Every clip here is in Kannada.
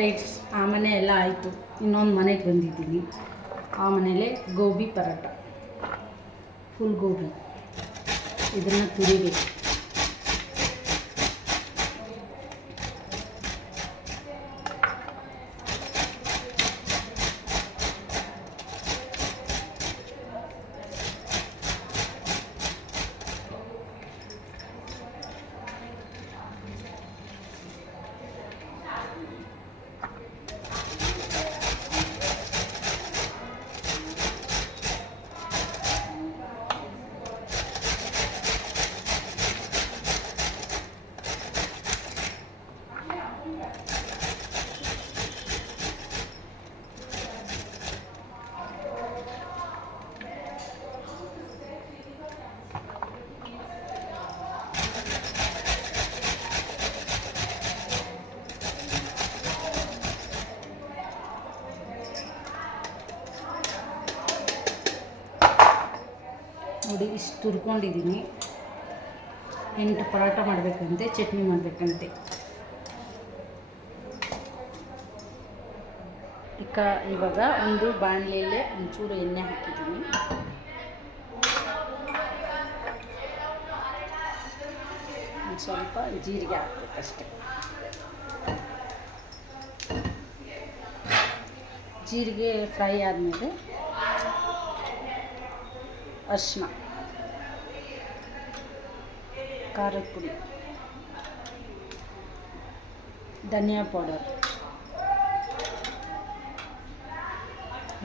ಫ್ರೈಡ್ಸ್ ಆ ಮನೆ ಎಲ್ಲ ಆಯಿತು. ಇನ್ನೊಂದು ಮನೆಗೆ ಬಂದಿದ್ದೀನಿ. ಆ ಮನೇಲೆ ಗೋಬಿ ಪರೋಟ, ಫುಲ್ ಗೋಬಿ. ಇದನ್ನು ತುರಿಬೇಕು. ನೋಡಿ ಇಷ್ಟು ತುರ್ಕೊಂಡಿದ್ದೀನಿ. 8 ಪರೋಟ ಮಾಡಬೇಕಂತೆ, ಚಟ್ನಿ ಮಾಡಬೇಕಂತೆ. ಇವಾಗ ಒಂದು ಬಾಣಲೆಯಲ್ಲೇ ಒಂಚೂರು ಎಣ್ಣೆ ಹಾಕಿದ್ದೀನಿ. ಒಂದು ಸ್ವಲ್ಪ ಜೀರಿಗೆ ಹಾಕಬೇಕಷ್ಟೆ. ಜೀರಿಗೆ ಫ್ರೈ ಆದಮೇಲೆ ಅರಿಶಿನ, ಖಾರದ ಪುಡಿ, ಧನಿಯಾ ಪೌಡರ್,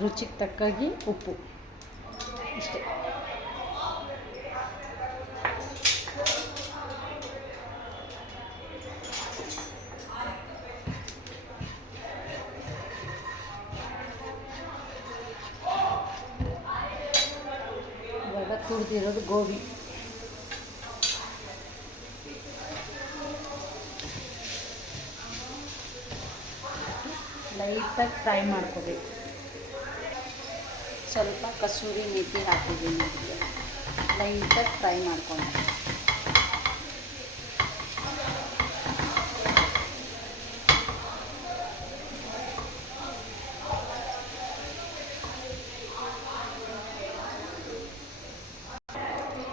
ರುಚಿಗೆ ತಕ್ಕಾಗಿ ಉಪ್ಪು, ಇಷ್ಟೇ. ಇವಾಗ ತುರಿದಿರೋದು ಗೋಬಿ ಲೈಟಾಗಿ ಫ್ರೈ ಮಾಡ್ಕೋಬೇಕು. ಸ್ವಲ್ಪ ಕಸೂರಿ ಮೇಥಿ ಹಾಕಿದ್ದೀನಿ. ಲೈಟಾಗಿ ಫ್ರೈ ಮಾಡ್ಕೊಂಡು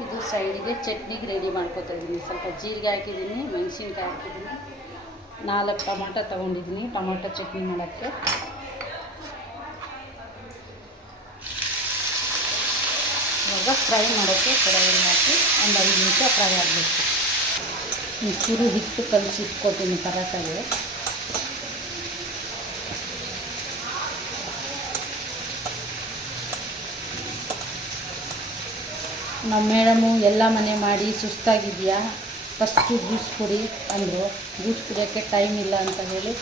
ಇದು ಸೈಡಿಗೆ ಚಟ್ನಿಗೆ ರೆಡಿ ಮಾಡ್ಕೊತಾ ಇದ್ದೀನಿ. ಸ್ವಲ್ಪ ಜೀರಿಗೆ ಹಾಕಿದ್ದೀನಿ, ಮೆಣಸಿನ್ಕಾಯಿ ಹಾಕಿದ್ದೀನಿ, 4 ಟೊಮೊಟೊ ತೊಗೊಂಡಿದ್ದೀನಿ ಟೊಮೊಟೊ ಚಟ್ನಿ ಮಾಡೋಕ್ಕೆ. ಇವಾಗ ಫ್ರೈ ಮಾಡೋಕ್ಕೆ ಕಡಾಯಲ್ಲಿ ಹಾಕಿ ಒಂದು 5 ನಿಮಿಷ ಫ್ರೈ ಆಗಬೇಕು. ಚೂರು ಹಿಟ್ಟು ಕಲಸಿ ಇಟ್ಕೊತೀನಿ ಪರೋಟಗೆ. ನಮ್ಮ ಮೇಡಮು ಎಲ್ಲ ಮನೆ ಮಾಡಿ ಸುಸ್ತಾಗಿದೆಯಾ, ಫಸ್ಟು ಜ್ಯೂಸ್ ಕುಡಿ ಅಂದರು. ಜ್ಯೂಸ್ ಕುಡಿಯೋಕ್ಕೆ ಟೈಮ್ ಇಲ್ಲ ಅಂತ ಹೇಳಿ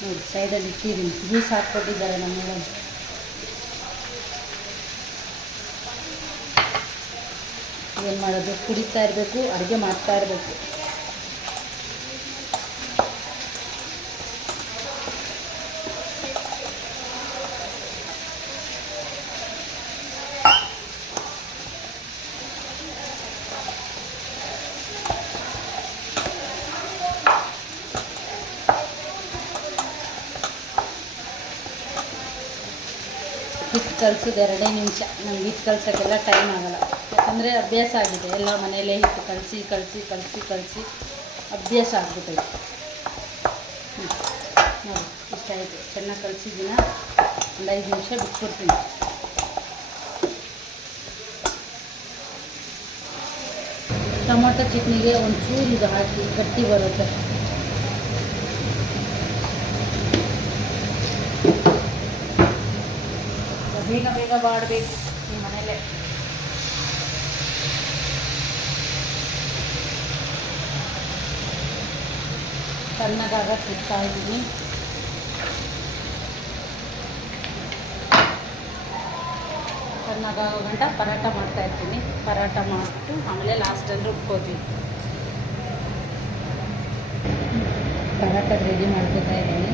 ನೋಡಿ ಸೈಡಲ್ಲಿ ಇಟ್ಟಿದ್ದೀನಿ. ಜ್ಯೂಸ್ ಹಾಕ್ಕೊಟ್ಟಿದ್ದಾರೆ ನಮ್ಮ ಮೇಡಮ್. ಏನು ಮಾಡೋದು, ಕುಡಿತಾ ಇರಬೇಕು, ಅಡುಗೆ ಮಾಡ್ತಾ ಇರಬೇಕು. ಹಿಟ್ಟು ಕಲಿಸೋದು 2 ನಿಮಿಷ. ನಂಗೆ ಹಿಟ್ಟು ಕಲ್ಸೋಕ್ಕೆಲ್ಲ ಟೈಮ್ ಆಗೋಲ್ಲ, ಯಾಕಂದರೆ ಅಭ್ಯಾಸ ಆಗಿದೆ. ಎಲ್ಲ ಮನೆಯಲ್ಲೇ ಹಿಟ್ಟು ಕಲಿಸಿ ಅಭ್ಯಾಸ ಆಗಿಬಿಟ್ಟೈತೆ. ನೋಡಿ ಇಷ್ಟಾಯಿತು, ಚೆನ್ನಾಗಿ ಕಲಿಸಿದ್ದೀನ. ಒಂದು 5 ನಿಮಿಷ ಬಿಟ್ಕೊಡ್ತೀನಿ. ಟೊಮೊಟೊ ಚಟ್ನಿಗೆ ಒಂಚೂರು ಇದು ಹಾಕಿ ಗಟ್ಟಿ ಬರುತ್ತೆ. ಬೇಗ ಮಾಡಬೇಕು ಈ ಮನೇಲೆ. ಸಣ್ಣಗಾಗ ತಿಕ್ತಾ ಇದ್ದೀನಿ. ಸಣ್ಣಗಾಗೋ ಗಂಟ ಪರೋಟ ಮಾಡ್ತಾಯಿರ್ತೀನಿ. ಪರೋಟ ಮಾಡಿಬಿಟ್ಟು ಆಮೇಲೆ ಲಾಸ್ಟಲ್ಲಿ ರುಬ್ಕೋತೀನಿ. ಪರೋಟ ರೆಡಿ ಮಾಡ್ಕೊತಾ ಇದ್ದೀನಿ.